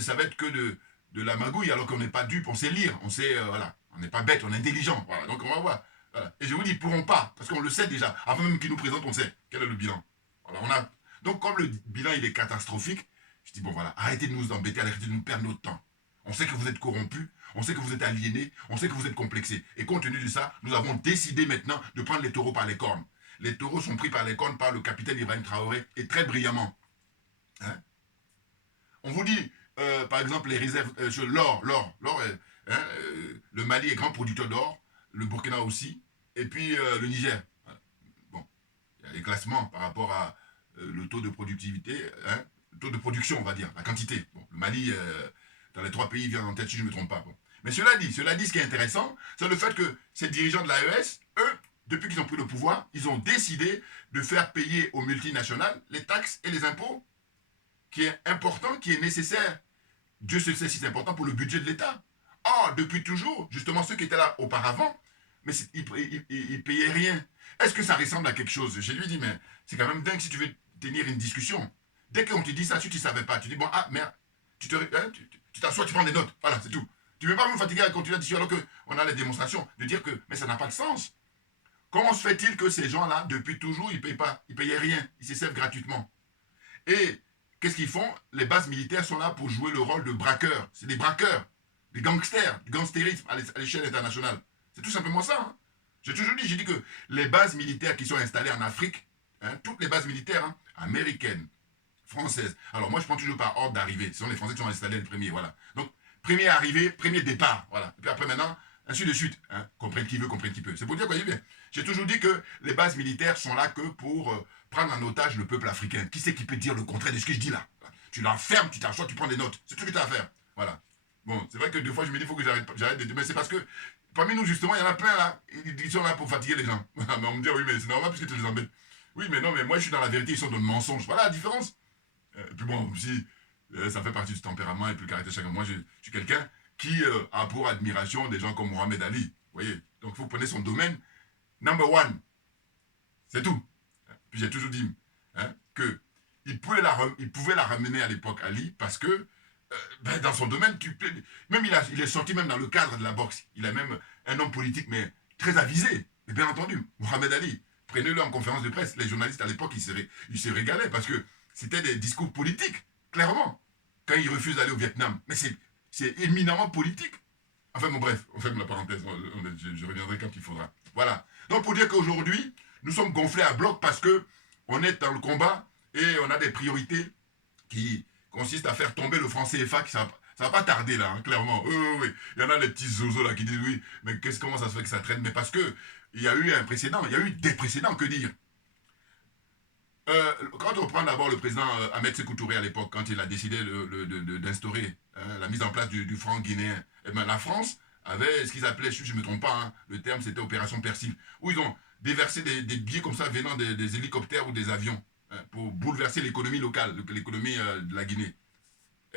ça va être que de la magouille, alors qu'on n'est pas dupe, on sait lire, on sait, voilà, on n'est pas bête, on est intelligent. Voilà, donc on va voir. Voilà. Et je vous dis, ils ne pourront pas, parce qu'on le sait déjà. Avant même qu'ils nous présentent, on sait quel est le bilan. Voilà, donc, comme le bilan il est catastrophique, je dis, bon voilà, arrêtez de nous embêter, arrêtez de nous perdre notre temps. On sait que vous êtes corrompus, on sait que vous êtes aliénés, on sait que vous êtes complexés. Et compte tenu de ça, nous avons décidé maintenant de prendre les taureaux par les cornes. Les taureaux sont pris par les cornes par le capitaine Ibrahim Traoré, et très brillamment. Hein? On vous dit, par exemple, les réserves, l'or, le Mali est grand producteur d'or, le Burkina aussi, et puis le Niger. Voilà. Bon, les classements par rapport à le taux de productivité, hein, le taux de production, on va dire, la quantité. Bon, le Mali, dans les 3 pays, vient en tête, si je ne me trompe pas. Bon. Mais cela dit, ce qui est intéressant, c'est le fait que ces dirigeants de l'AES, eux, depuis qu'ils ont pris le pouvoir, ils ont décidé de faire payer aux multinationales les taxes et les impôts, qui est important, qui est nécessaire. Dieu se sait si c'est important pour le budget de l'État. Or, depuis toujours, justement, ceux qui étaient là auparavant, mais ils ne payaient rien. Est-ce que ça ressemble à quelque chose? Je lui dis, mais c'est quand même dingue si tu veux tenir une discussion. Dès qu'on te dit ça, si tu ne savais pas, tu dis, bon, ah, merde, tu t'assois, tu prends des notes. Voilà, c'est tout. Tu ne veux pas me fatiguer à continuer à discuter alors qu'on a les démonstrations, de dire que, mais ça n'a pas de sens. Comment se fait-il que ces gens-là, depuis toujours, ils ne payent pas? Ils ne payaient rien. Ils se servent gratuitement. Et qu'est-ce qu'ils font? Les bases militaires sont là pour jouer le rôle de braqueurs. C'est des braqueurs, des gangsters, du gangstérisme à l'échelle internationale. C'est tout simplement ça. Hein. J'ai toujours dit, que les bases militaires qui sont installées en Afrique, hein, toutes les bases militaires, hein, américaines, françaises. Alors moi, je prends toujours par ordre d'arrivée. Ce sont les Français qui sont installés les premiers, voilà. Donc, premier arrivé, premier départ, voilà. Et puis après maintenant, ainsi de suite. Hein, comprenne qui veut, comprenne qui peut. C'est pour dire, voyez bien. J'ai toujours dit que les bases militaires sont là que pour prendre en otage le peuple africain. Qui c'est qui peut dire le contraire de ce que je dis là? Tu l'enfermes, tu t'assois, tu prends des notes. C'est tout ce que tu as à faire. Voilà. Bon, c'est vrai que des fois, je me dis, il faut que j'arrête de... Mais c'est parce que, parmi nous, justement, il y en a plein là, ils sont là pour fatiguer les gens. Mais on me dit, oui, mais c'est normal puisque tu les embêtes. Oui, mais non, mais moi, je suis dans la vérité, ils sont dans le mensonge. Voilà la différence. Et puis bon, si ça fait partie du tempérament et puis le caractère de chacun. Moi, je suis quelqu'un qui a pour admiration des gens comme Mohamed Ali. Vous voyez? Donc, vous prenez son domaine. Number one. C'est tout. Puis j'ai toujours dit hein, que il pouvait la ramener à l'époque Ali parce que dans son domaine, même il est sorti même dans le cadre de la boxe. Il a même un homme politique, mais très avisé. Et bien entendu, Mohamed Ali, prenez-le en conférence de presse. Les journalistes à l'époque, ils se régalaient parce que c'était des discours politiques, clairement, quand il refuse d'aller au Vietnam. Mais c'est éminemment politique. Enfin bon, bref, on ferme la parenthèse, je reviendrai quand il faudra. Voilà. Donc pour dire qu'aujourd'hui, nous sommes gonflés à bloc parce que on est dans le combat et on a des priorités qui consistent à faire tomber le franc CFA, ça va pas tarder là, hein, clairement. Oui. Il y en a les petits zozos là qui disent oui, mais comment ça se fait que ça traîne? Mais parce que il y a eu un précédent, il y a eu des précédents, que dire? Quand on prend d'abord le président Ahmed Sékou Touré à l'époque, quand il a décidé d'instaurer la mise en place du franc guinéen, eh ben, la France avait ce qu'ils appelaient, si je ne me trompe pas, hein, le terme c'était opération Persil, où ils ont déversé des billets comme ça venant des hélicoptères ou des avions hein, pour bouleverser l'économie locale, l'économie de la Guinée.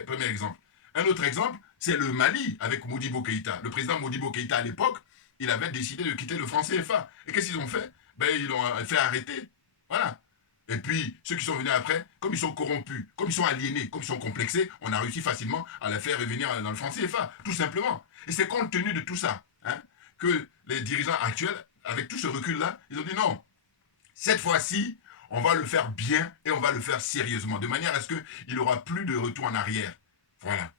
Premier exemple. Un autre exemple, c'est le Mali avec Modibo Keïta. Le président Modibo Keïta à l'époque, il avait décidé de quitter le franc CFA. Et qu'est-ce qu'ils ont fait? Ben, ils l'ont fait arrêter. Voilà. Et puis, ceux qui sont venus après, comme ils sont corrompus, comme ils sont aliénés, comme ils sont complexés, on a réussi facilement à les faire revenir dans le franc CFA, tout simplement. Et c'est compte tenu de tout ça, hein, que les dirigeants actuels, avec tout ce recul-là, ils ont dit non, cette fois-ci, on va le faire bien et on va le faire sérieusement, de manière à ce qu'il n'y aura plus de retour en arrière. Voilà.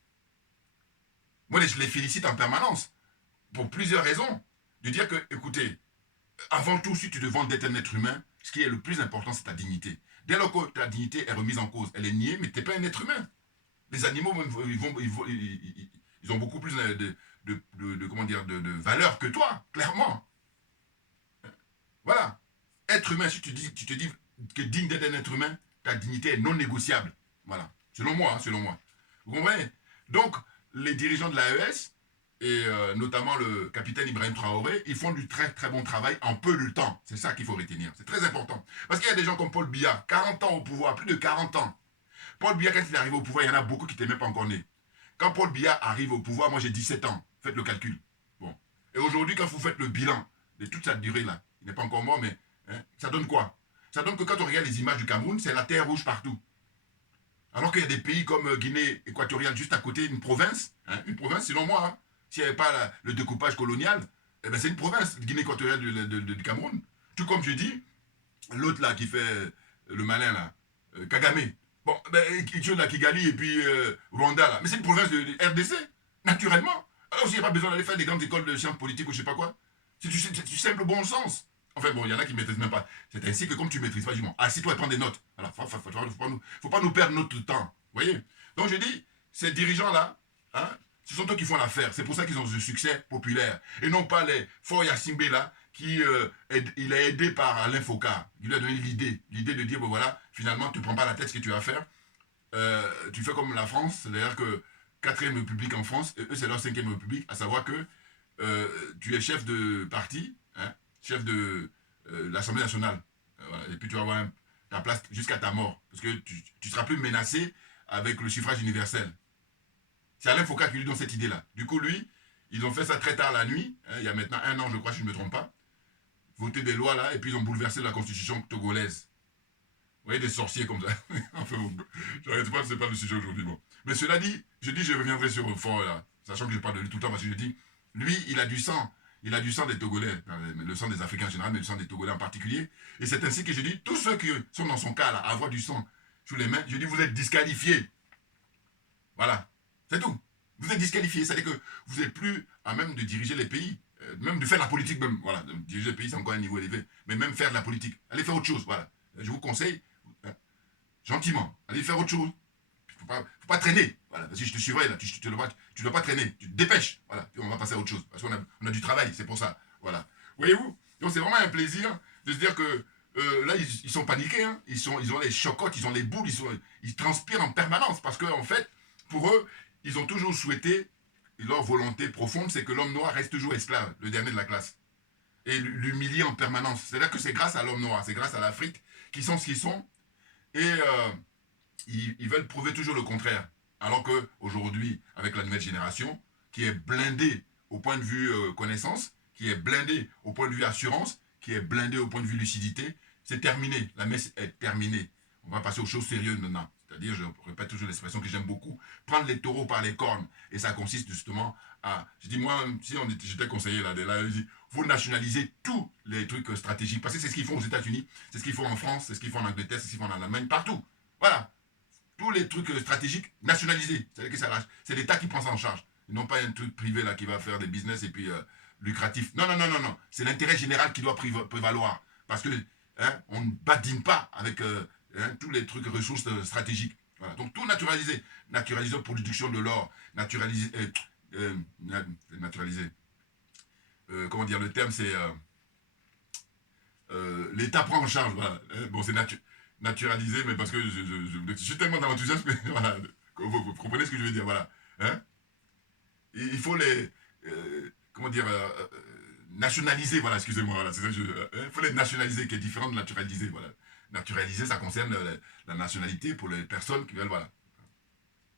Moi, je les félicite en permanence, pour plusieurs raisons, de dire que, écoutez, avant tout, si tu te vends d'être un être humain, ce qui est le plus important, c'est ta dignité. Dès lors que ta dignité est remise en cause, elle est niée, mais tu n'es pas un être humain. Les animaux, ils ont beaucoup plus de valeur que toi, clairement. Voilà. Être humain, si tu te dis que digne d'être un être humain, ta dignité est non négociable. Voilà. Selon moi, hein, selon moi. Vous comprenez? Donc, les dirigeants de l'AES, et notamment le capitaine Ibrahim Traoré, ils font du très très bon travail en peu de temps. C'est ça qu'il faut retenir. C'est très important. Parce qu'il y a des gens comme Paul Biya, 40 ans au pouvoir, plus de 40 ans. Paul Biya, quand il est arrivé au pouvoir, il y en a beaucoup qui n'étaient même pas encore nés. Quand Paul Biya arrive au pouvoir, moi j'ai 17 ans. Faites le calcul. Bon. Et aujourd'hui, quand vous faites le bilan de toute cette durée-là, il n'est pas encore mort, mais hein, ça donne quoi? Ça donne que quand on regarde les images du Cameroun, c'est la terre rouge partout. Alors qu'il y a des pays comme Guinée équatoriale juste à côté, une province, selon moi, hein, s'il n'y avait pas le découpage colonial, eh ben c'est une province, Guinée équatoriale du Cameroun. Tout comme je dis, l'autre là qui fait le malin là, Kagame. Bon, ben, la Kigali et puis Rwanda là. Mais c'est une province de RDC, naturellement. Alors il n'y a pas besoin d'aller faire des grandes écoles de sciences politiques ou je sais pas quoi. C'est du simple bon sens. Enfin bon, il y en a qui ne maîtrisent même pas. C'est ainsi que comme tu ne maîtrises pas, dis-moi, assis-toi et prends des notes. Alors, faut pas nous perdre notre temps. Vous voyez? Donc je dis, ces dirigeants-là, hein, Ce sont eux qui font l'affaire. C'est pour ça qu'ils ont ce succès populaire. Et non pas les Foya Simbe là, qui il a aidé par Alain Foucault. Il lui a donné l'idée. L'idée de dire, bon voilà, finalement, tu ne prends pas la tête ce que tu vas faire. Tu fais comme la France, c'est-à-dire que 4e République en France, et eux c'est leur 5e République, à savoir que tu es chef de parti, hein, chef de l'Assemblée nationale. Voilà. Et puis tu vas avoir ta place jusqu'à ta mort. Parce que tu ne seras plus menacé avec le suffrage universel. C'est Alain Foucault qui lui donne cette idée-là. Du coup, lui, ils ont fait ça très tard la nuit, hein, il y a maintenant 1 an, je crois, si je ne me trompe pas. Voté des lois là, et puis ils ont bouleversé la constitution togolaise. Vous voyez, des sorciers comme ça. Enfin bon, j'arrête pas, c'est pas le sujet aujourd'hui. Bon. Mais cela dit, je reviendrai sur le fort là, sachant que je parle de lui tout le temps, parce que je dis, lui, il a du sang des Togolais, le sang des Africains en général, mais le sang des Togolais en particulier. Et c'est ainsi que je dis, tous ceux qui sont dans son cas là, à avoir du sang sous les mains, je dis, vous êtes disqualifiés. Voilà, c'est tout. Vous êtes disqualifiés, c'est-à-dire que vous n'êtes plus à même de diriger les pays, même de faire la politique même. Voilà, de diriger les pays, c'est encore un niveau élevé, mais même faire de la politique. Allez faire autre chose, voilà. Je vous conseille, gentiment, allez faire autre chose. Faut pas traîner. Voilà, si je te surveille là, tu ne dois pas traîner. Tu te dépêches. Voilà, puis on va passer à autre chose. Parce qu'on a du travail, c'est pour ça. Voilà. Voyez-vous? Donc c'est vraiment un plaisir de se dire que là, ils sont paniqués. Hein. Ils ont les chocottes, ils ont les boules, ils transpirent en permanence. Parce qu'en fait, pour eux, ils ont toujours souhaité, leur volonté profonde, c'est que l'homme noir reste toujours esclave, le dernier de la classe. Et l'humilier en permanence. C'est-à-dire que c'est grâce à l'homme noir, c'est grâce à l'Afrique qu'ils sont ce qu'ils sont. Et ils veulent prouver toujours le contraire. Alors qu'aujourd'hui, avec la nouvelle génération, qui est blindée au point de vue connaissance, qui est blindée au point de vue assurance, qui est blindée au point de vue lucidité, c'est terminé. La messe est terminée. On va passer aux choses sérieuses maintenant. C'est-à-dire, je répète toujours l'expression que j'aime beaucoup, prendre les taureaux par les cornes. Et ça consiste justement à... Je dis, moi, si j'étais conseiller là, je dis, vous nationalisez tous les trucs stratégiques. Parce que c'est ce qu'ils font aux États-Unis, c'est ce qu'ils font en France, c'est ce qu'ils font en Angleterre, c'est ce qu'ils font en Allemagne, partout. Voilà. Tous les trucs stratégiques nationalisés. C'est-à-dire que c'est l'État qui prend ça en charge. Et non pas un truc privé là qui va faire des business et puis lucratif. Non, non, non, non, non. C'est l'intérêt général qui doit prévaloir. Parce que on ne badine pas avec tous les trucs ressources stratégiques. Voilà. Donc tout naturalisé. Naturaliser la production de l'or. Naturaliser. Naturaliser. Comment dire, le terme c'est l'État prend en charge. Voilà. Bon, c'est naturalisé, mais parce que je suis tellement dans l'enthousiasme que voilà, vous comprenez ce que je veux dire, voilà. Hein? Il faut les comment dire nationaliser, voilà, excusez-moi, voilà, c'est ça il faut les nationaliser, qui est différent de naturaliser, voilà. Naturaliser, ça concerne la nationalité pour les personnes qui veulent, voilà,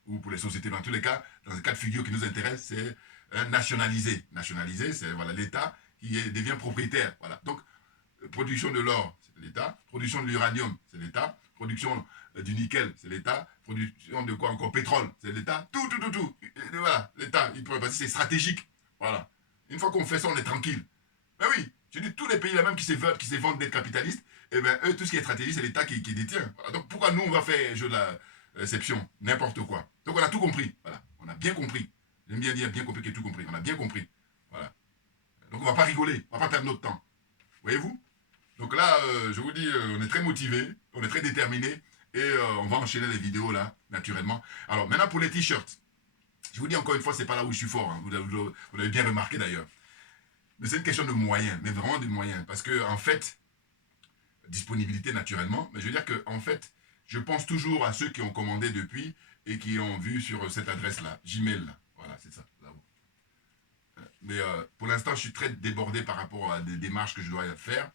ou pour les sociétés. Dans tous les cas, dans les cas de figure qui nous intéressent, c'est nationaliser. Nationaliser, c'est voilà, l'État qui devient propriétaire, voilà. Donc production de l'or, c'est l'État. Production de l'uranium, c'est l'État. Production du nickel, c'est l'État. Production de quoi encore? Pétrole, c'est l'État. Tout. Et voilà, l'État, il pourrait passer, c'est stratégique. Voilà. Une fois qu'on fait ça, on est tranquille. Ben oui, je dis tous les pays là même qui se vendent d'être capitalistes, eh ben eux, tout ce qui est stratégie, c'est l'État qui détient. Voilà. Donc pourquoi nous, on va faire jeu de la réception? N'importe quoi. Donc on a tout compris. Voilà. On a bien compris. J'aime bien dire bien compris que tout compris. On a bien compris. Voilà. Donc on va pas rigoler, on va pas perdre notre temps. Voyez-vous? Donc là, je vous dis, on est très motivés, on est très déterminés, et on va enchaîner les vidéos là, naturellement. Alors maintenant pour les t-shirts, je vous dis encore une fois, c'est pas là où je suis fort, hein. Vous l'avez bien remarqué d'ailleurs. Mais c'est une question de moyens, mais vraiment de moyens, parce que en fait, disponibilité naturellement, mais je veux dire que en fait, je pense toujours à ceux qui ont commandé depuis et qui ont vu sur cette adresse-là, Gmail, là. Voilà, c'est ça, là-haut. Mais pour l'instant, je suis très débordé par rapport à des démarches que je dois faire.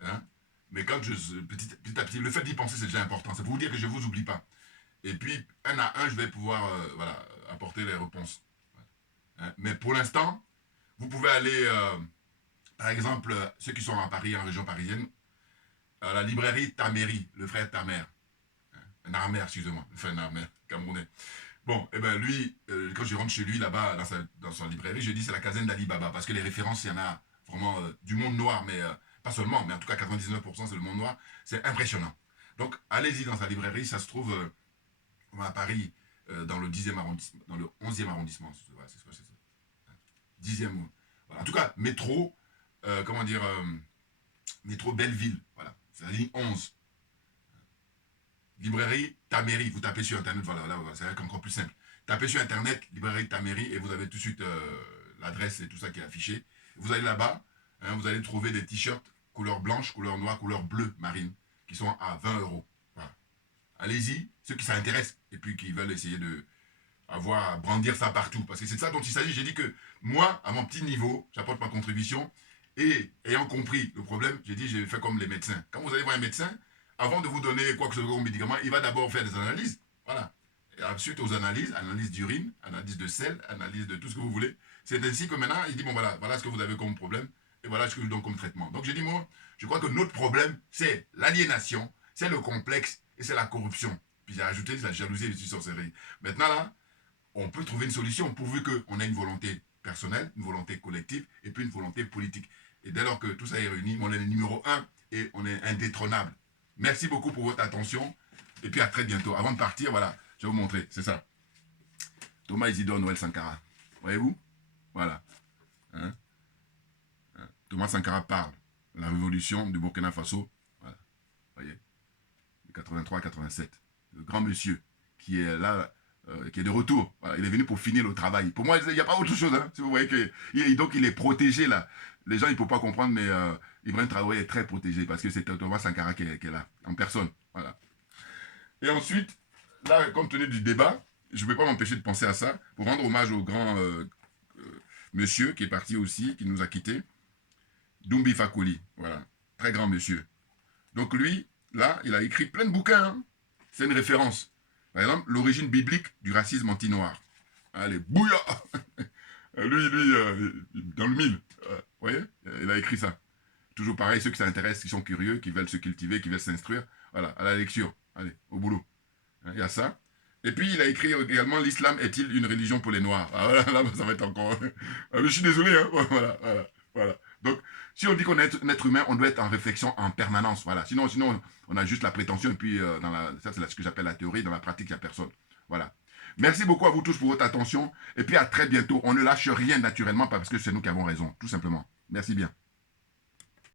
Hein? Mais quand petit à petit, le fait d'y penser, c'est déjà important. C'est pour vous dire que je ne vous oublie pas. Et puis, un à un, je vais pouvoir voilà, apporter les réponses. Hein? Mais pour l'instant, vous pouvez aller, par exemple, ceux qui sont à Paris, en région parisienne, à la librairie Taméry, le frère Tamer. Hein? Un armère, excusez-moi, enfin un armère camerounais. Bon, et ben lui, quand je rentre chez lui, là-bas, dans sa librairie, je dis c'est la caserne d'Ali Baba, parce que les références, il y en a vraiment du monde noir, mais pas seulement, mais en tout cas 99% c'est le monde noir, c'est impressionnant. Donc allez-y dans sa librairie, ça se trouve à Paris, dans le 10e arrondissement, dans le 11e arrondissement, voilà, c'est ça. 10e, voilà. En tout cas, métro, comment dire, métro Belleville, voilà, c'est la ligne 11. Librairie Taméry, vous tapez sur internet, voilà, c'est encore plus simple. Tapez sur Internet, librairie Taméry, et vous avez tout de suite l'adresse et tout ça qui est affiché. Vous allez là-bas, hein, vous allez trouver des t-shirts couleur blanche, couleur noire, couleur bleue marine, qui sont à 20 €. Voilà. Allez-y, ceux qui s'intéressent et puis qui veulent essayer de brandir ça partout. Parce que c'est de ça dont il s'agit. J'ai dit que moi, à mon petit niveau, j'apporte ma contribution. Et ayant compris le problème, j'ai dit, j'ai fait comme les médecins. Quand vous allez voir un médecin, avant de vous donner quoi que ce soit comme médicament, il va d'abord faire des analyses. Voilà. Et ensuite, aux analyses, analyse d'urine, analyse de sel, analyse de tout ce que vous voulez. C'est ainsi que maintenant, il dit, bon voilà ce que vous avez comme problème. Et voilà ce que je vous donne comme traitement. Donc j'ai dit, moi, je crois que notre problème, c'est l'aliénation, c'est le complexe et c'est la corruption. Puis j'ai ajouté la jalousie et la sorcellerie. Maintenant là, on peut trouver une solution pourvu qu'on ait une volonté personnelle, une volonté collective et puis une volonté politique. Et dès lors que tout ça est réuni, on est le numéro 1 et on est indétrônable. Merci beaucoup pour votre attention et puis à très bientôt. Avant de partir, voilà, je vais vous montrer, c'est ça. Thomas Isidore Noël Sankara. Voyez-vous? Voilà. Hein? Thomas Sankara parle de la révolution du Burkina Faso. Voilà. Voyez? De 83-87. Le grand monsieur qui est là, qui est de retour. Voilà. Il est venu pour finir le travail. Pour moi, il n'y a pas autre chose. Hein. Si vous voyez donc il est protégé là. Les gens, ils ne peuvent pas comprendre, mais Ibrahim Traoré est très protégé parce que c'est Thomas Sankara qui est là, en personne. Voilà. Et ensuite, là, compte tenu du débat, je ne peux pas m'empêcher de penser à ça pour rendre hommage au grand monsieur qui est parti aussi, qui nous a quittés. Dumbi Fakoli, voilà, très grand monsieur. Donc lui, là, il a écrit plein de bouquins. Hein. C'est une référence. Par exemple, l'origine biblique du racisme anti-noir. Allez, bouilla. Lui, dans le mille. Vous voyez, il a écrit ça. Toujours pareil, ceux qui s'intéressent, qui sont curieux, qui veulent se cultiver, qui veulent s'instruire. Voilà, à la lecture. Allez, au boulot. Il y a ça. Et puis, il a écrit également « L'islam est-il une religion pour les Noirs ?» Ah, voilà, là, ça va être encore... Mais je suis désolé, hein. Voilà. Donc, si on dit qu'on est un être humain, on doit être en réflexion en permanence. Voilà. Sinon, on a juste la prétention. Et puis, ça, c'est ce que j'appelle la théorie. Dans la pratique, il n'y a personne. Voilà. Merci beaucoup à vous tous pour votre attention. Et puis, à très bientôt. On ne lâche rien naturellement parce que c'est nous qui avons raison. Tout simplement. Merci bien.